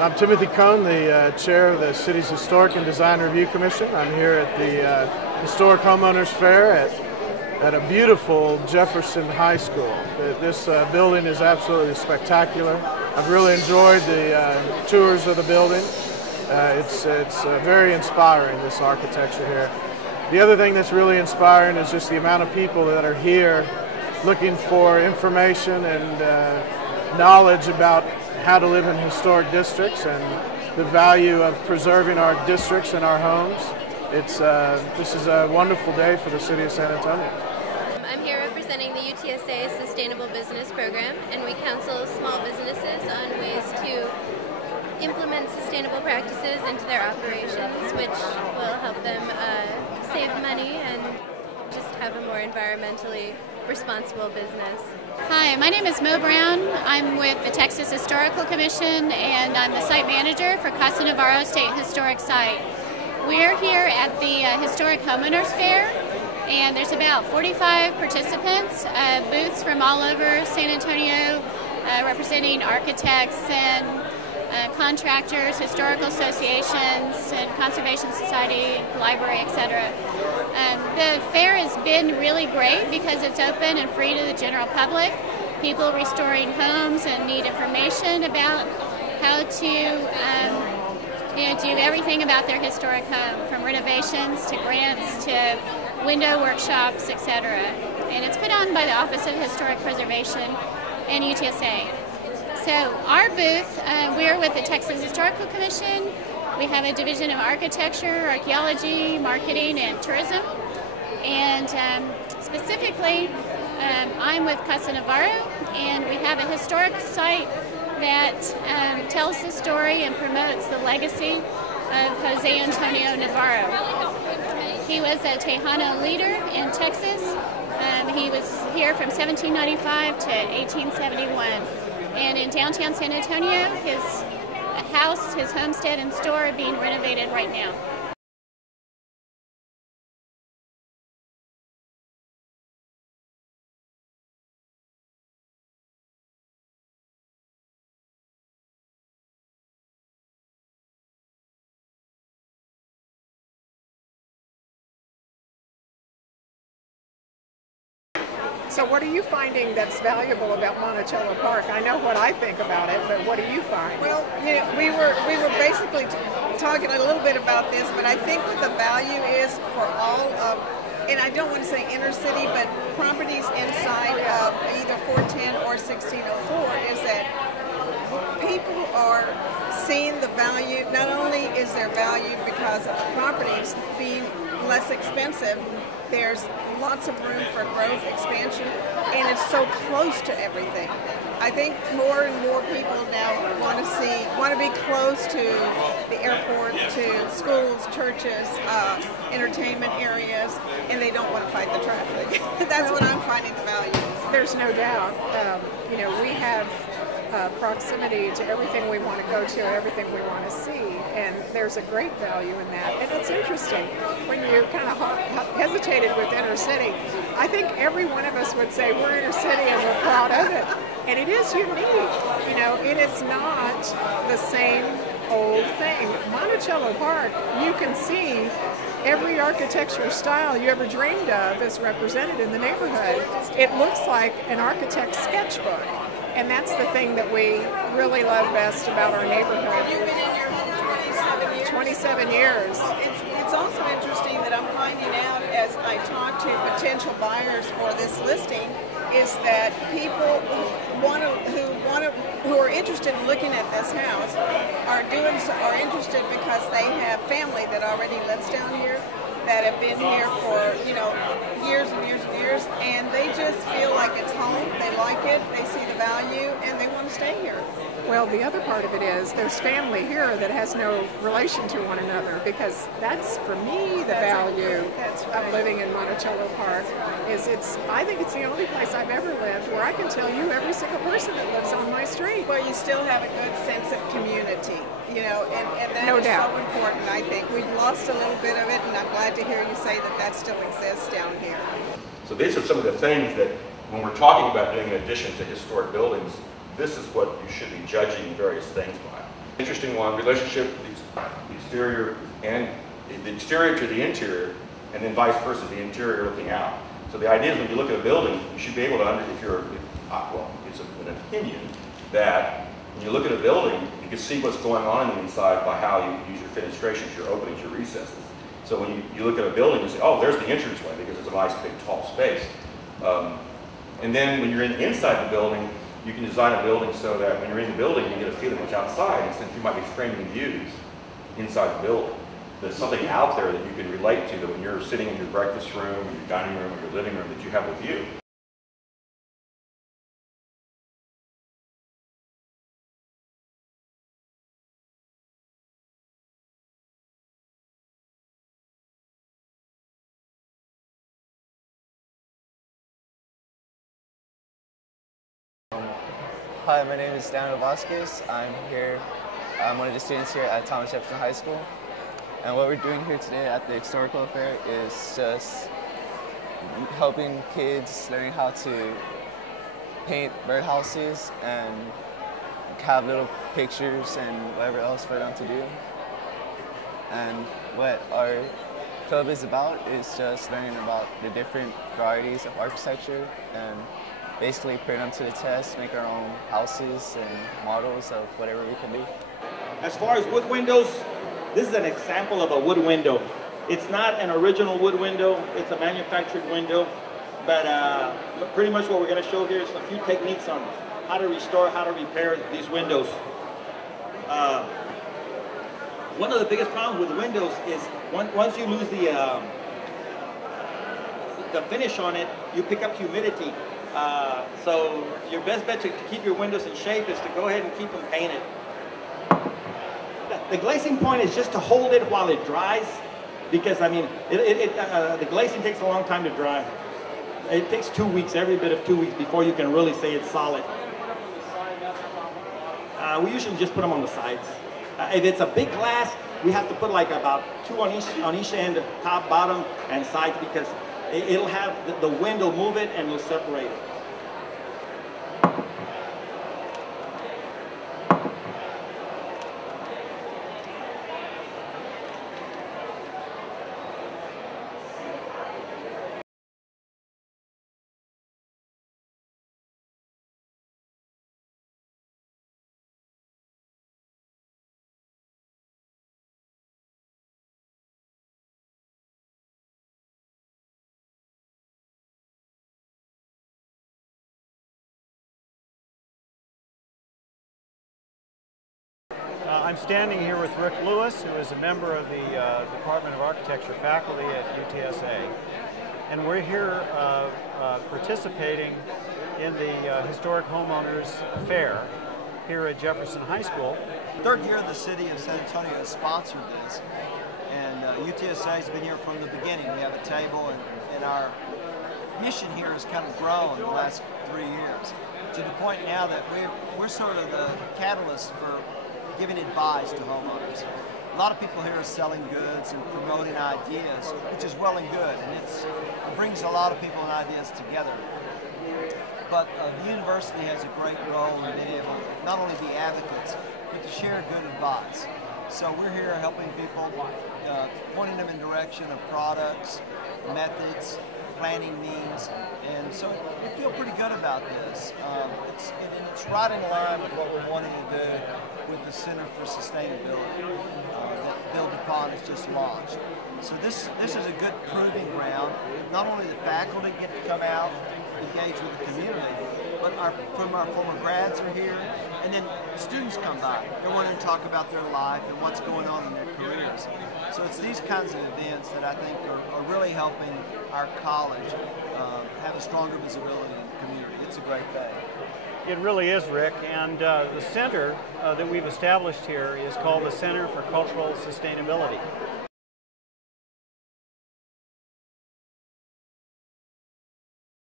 I'm Timothy Cohn, the chair of the city's Historic and Design Review Commission. I'm here at the Historic Homeowners Fair at a beautiful Jefferson High School. This building is absolutely spectacular. I've really enjoyed the tours of the building. It's very inspiring, this architecture here. The other thing that's really inspiring is just the amount of people that are here looking for information and knowledge about how to live in historic districts and the value of preserving our districts and our homes. This is a wonderful day for the city of San Antonio. I'm here representing the UTSA Sustainable Business Program, and we counsel small businesses on ways to implement sustainable practices into their operations, which will help them save money and just have a more environmentally responsible business. Hi, my name is Mo Brown. I'm with the Texas Historical Commission, and I'm the site manager for Casa Navarro State Historic Site. We're here at the Historic Homeowners Fair, and there's about 45 participants, booths from all over San Antonio, representing architects and contractors, historical associations, and conservation society, library, etc. The fair has been really great because it's open and free to the general public. People restoring homes and need information about how to do everything about their historic home, from renovations to grants to window workshops, etc. And it's put on by the Office of Historic Preservation and UTSA. So our booth, we're with the Texas Historical Commission. We have a division of architecture, archaeology, marketing, and tourism. And specifically, I'm with Casa Navarro, and we have a historic site that tells the story and promotes the legacy of Jose Antonio Navarro. He was a Tejano leader in Texas. He was here from 1795 to 1871. And in downtown San Antonio, his house, his homestead and store are being renovated right now. So what are you finding that's valuable about Monticello Park? I know what I think about it, but what do you find? Well, we were basically talking a little bit about this, but I think what the value is for all of, and I don't want to say inner city, but properties inside of either 410 or 1604, is that people are seeing the value. Not only is there value because of the properties being less expensive, there's lots of room for growth, expansion, and it's so close to everything. I think more and more people now want to be close to the airport, to schools, churches, entertainment areas, and they don't want to fight the traffic. That's what I'm finding the value. There's no doubt. We have proximity to everything we want to go to, everything we want to see, and there's a great value in that. And it's interesting, when you kind of hesitated with inner city, I think every one of us would say we're inner city and we're proud of it. And it is unique. It is not the same old thing. Monticello Park, you can see every architecture style you ever dreamed of is represented in the neighborhood. It looks like an architect's sketchbook. And that's the thing that we really love best about our neighborhood. You've been in your home 27 27 years. years? It's also interesting that I'm finding out as I talk to potential buyers for this listing is that people who are interested in looking at this house are interested because they have family that already lives down here, that have been here for years and years and years, and they just feel like it's home. They like it, they see the value, and they want to stay here. Well, the other part of it is there's family here that has no relation to one another, because that's, for me, the value of living in Monticello Park. I think it's the only place I've ever lived where I can tell you every single person that lives on my street. Well, you still have a good sense of community, and that No is doubt. so important, I think. We've lost a little bit of it, and I'm glad to hear you say that that still exists down here. So these are some of the things that, when we're talking about doing an addition to historic buildings, this is what you should be judging various things by. Interesting one, relationship, the exterior and the exterior to the interior, and then vice versa, the interior looking out. So the idea is when you look at a building, you should be able to, well, it's an opinion that when you look at a building, you can see what's going on the inside by how you use your fenestrations, your openings, your recesses. So when you look at a building, you say, oh, there's the entranceway because it's a nice, big, tall space. And then when you're inside the building, you can design a building so that when you're in the building, you get a feeling what's outside, and since you might be framing views inside the building. There's something out there that you can relate to, that when you're sitting in your breakfast room, or your dining room, or your living room, that you have a view. Hi, my name is Daniel Vasquez. I'm one of the students here at Thomas Jefferson High School. And what we're doing here today at the Historical Fair is just helping kids learning how to paint birdhouses and have little pictures and whatever else for them to do. And what our club is about is just learning about the different varieties of architecture and basically put them to the test, make our own houses and models of whatever we can do. As far as wood windows, this is an example of a wood window. It's not an original wood window, it's a manufactured window, but pretty much what we're going to show here is a few techniques on how to restore, how to repair these windows. One of the biggest problems with windows is once you lose the finish on it, you pick up humidity. So your best bet to keep your windows in shape is to go ahead and keep them painted. The glazing point is just to hold it while it dries, because I mean, the glazing takes a long time to dry. It takes 2 weeks, every bit of 2 weeks before you can really say it's solid. We usually just put them on the sides. If it's a big glass, we have to put like about 2 on each end, top, bottom, and sides, because it'll have, the wind will move it and it'll separate it. I'm standing here with Rick Lewis, who is a member of the Department of Architecture faculty at UTSA. And we're here participating in the Historic Homeowners Fair here at Jefferson High School. Third year the city of San Antonio has sponsored this, and UTSA has been here from the beginning. We have a table, and our mission here has kind of grown in the last 3 years to the point now that we're sort of the catalyst for giving advice to homeowners. A lot of people here are selling goods and promoting ideas, which is well and good, and it brings a lot of people and ideas together. But the university has a great role in being able to not only be advocates, but to share good advice. So we're here helping people, pointing them in direction of products, methods, planning means, and so we feel pretty good about this. It's right in line with what we're wanting to do with the Center for Sustainability that Bill DuPont has just launched. So this is a good proving ground. Not only the faculty get to come out, engage with the community, but our former grads are here, and then students come by. They want to talk about their life and what's going on in their careers. So it's these kinds of events that I think are really helping our college have a stronger visibility in the community. It's a great thing. It really is, Rick, and the center that we've established here is called the Center for Cultural Sustainability.